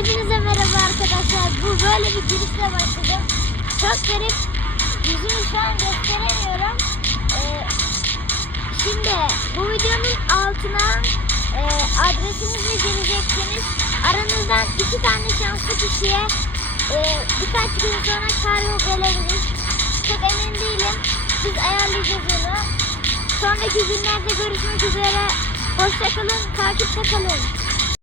Hepinize merhaba arkadaşlar. Bu böyle bir girişle başladım. Çok garip. Yüzümü şu an gösteremiyorum. Ee, şimdi bu videonun altına e, adresinizi gireceksiniz. Aranızdan iki tane şanslı kişiye e, birkaç gün sonra kargo gelebilir. Çok emin değilim. Biz ayarlayacağız onu. Sonraki günlerde görüşmek üzere. Hoşçakalın. Takipte kalın.